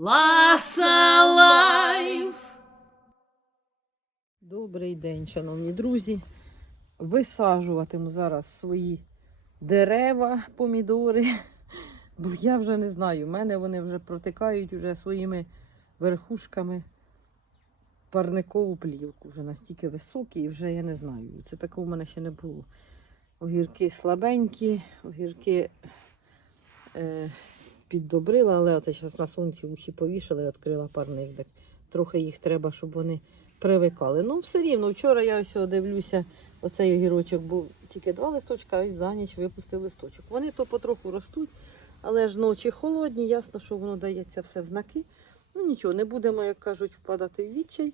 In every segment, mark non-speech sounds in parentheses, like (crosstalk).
Ласа Лайф. Добрий день, шановні друзі. Висаджуватиму зараз свої дерева, помідори. (laughs) Бо я вже не знаю, в мене вони вже протикають вже своїми верхушками парникову плівку. Вже настільки високі, і вже я не знаю. Це такого в мене ще не було. Огірки слабенькі, огірки е, піддобрила, але оце зараз на сонці уші повішали, і відкрила парник. Так трохи їх треба, щоб вони привикали. Ну, все рівно, вчора я ось дивлюся, оцей огірочок був тільки два листочка, а ось за ніч випустив листочок. Вони то потроху ростуть, але ж ночі холодні, ясно, що воно дається все в знаки. Ну нічого, не будемо, як кажуть, впадати в відчай.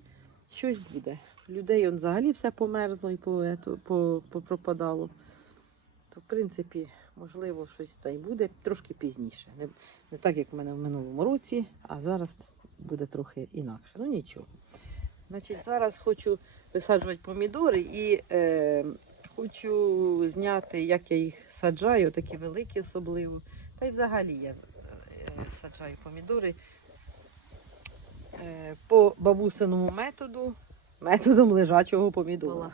Щось буде. Людей он взагалі все померзло і по, по, по, пропадало. То, в принципі, можливо, щось та й буде трошки пізніше. Не, не так, як в мене в минулому році, а зараз буде трохи інакше. Ну нічого. Значить, зараз хочу висаджувати помідори і е, хочу зняти, як я їх саджаю, такі великі особливо. Та й взагалі я е, саджаю помідори е, по бабусиному методу, методом лежачого помідора.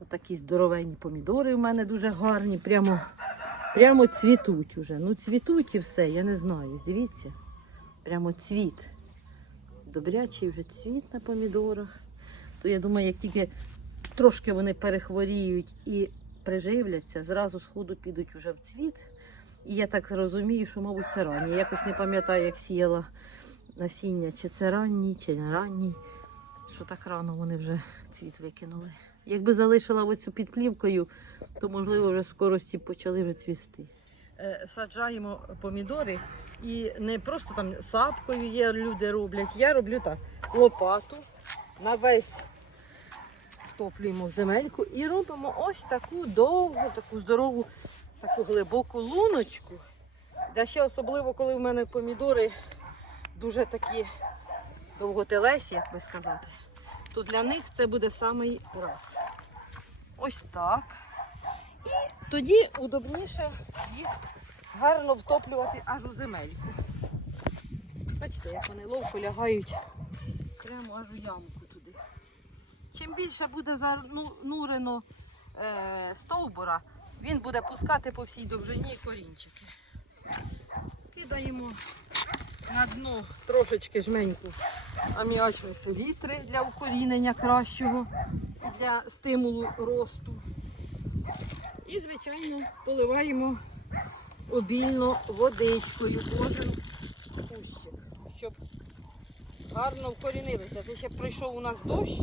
Отакі здоровенні помідори в мене дуже гарні, прямо, прямо цвітуть уже. Ну, цвітуть і все, я не знаю. Дивіться, прямо цвіт добрячий вже цвіт на помідорах. То я думаю, як тільки трошки вони перехворіють і приживляться, зразу з підуть уже в цвіт. І я так розумію, що, мабуть, це ранні. Я якось не пам'ятаю, як сіяла насіння, чи це ранній, чи не ранній. Що так рано вони вже цвіт викинули. Якби залишила оцю під плівкою, то можливо вже скорості почали вже цвісти. Е, Саджаємо помідори і не просто там сапкою є, люди роблять. Я роблю так: лопату на весь втоплюємо в земельку і робимо ось таку довгу, таку здорову, таку глибоку луночку. Де ще особливо, коли в мене помідори дуже такі довготелесі, як би сказати, то для них це буде самий раз. Ось так. І тоді удобніше їх гарно втоплювати аж у земельку. Бачите, як вони ловко лягають прямо аж у ямку туди. Чим більше буде занурено е, стовбура, він буде пускати по всій довжині корінчики. Кидаємо на дно трошечки жменьку аміачної селітри для укорінення кращого, для стимулу росту. І, звичайно, поливаємо обільно водичкою кожен кущик, щоб гарно вкорінилися. Це ще пройшов у нас дощ,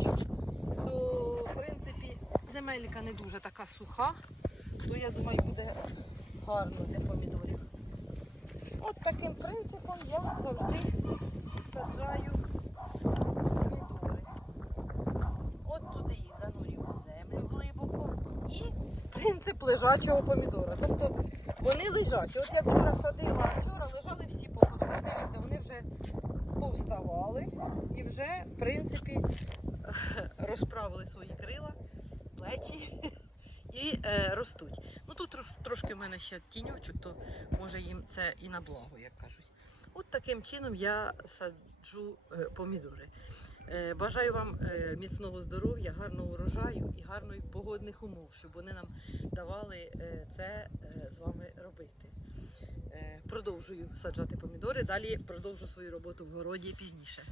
то в принципі земелька не дуже така суха, то я думаю буде гарно для помідорів. Я завжди саджаю помідори. От туди їх занурюю в землю глибоко і принцип лежачого помідора. Тобто вони лежать. От я вчора садила, а вчора лежали всі помідори. Дивіться, вони вже повставали і вже, в принципі, розправили свої крила, плечі (laughs) і е, ростуть. Ну тут трошки в мене ще тіньочок, то може їм це і на благо, як кажуть. От таким чином я саджу е, помідори. Е, Бажаю вам е, міцного здоров'я, гарного урожаю і гарних погодних умов, щоб вони нам давали це з вами робити. Продовжую саджати помідори, далі продовжу свою роботу в городі пізніше.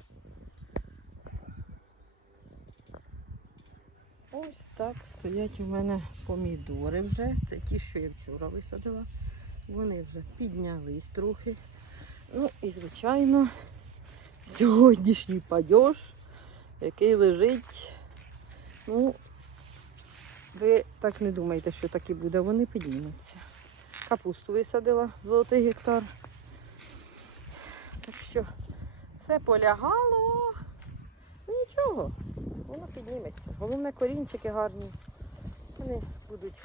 Ось так стоять у мене помідори вже. Це ті, що я вчора висадила. Вони вже піднялись трохи. Ну і, звичайно, сьогоднішній падьож, який лежить. Ну, ви так не думайте, що так і буде, вони підіймуться. Капусту висадила золотий гектар. Так що все полягало. Ну нічого, воно підніметься. Головне корінчики гарні. Вони будуть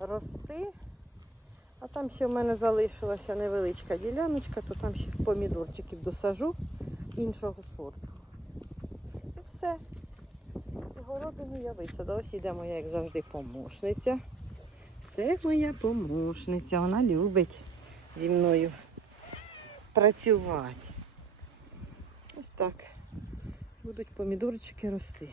рости. А там ще в мене залишилася невеличка діляночка, то там ще помідорчиків досажу іншого сорту. І все. І городину я висадила. Ось іде моя, як завжди, помощниця. Це моя помощниця. Вона любить зі мною працювати. Ось Так, будуть помідорчики рости.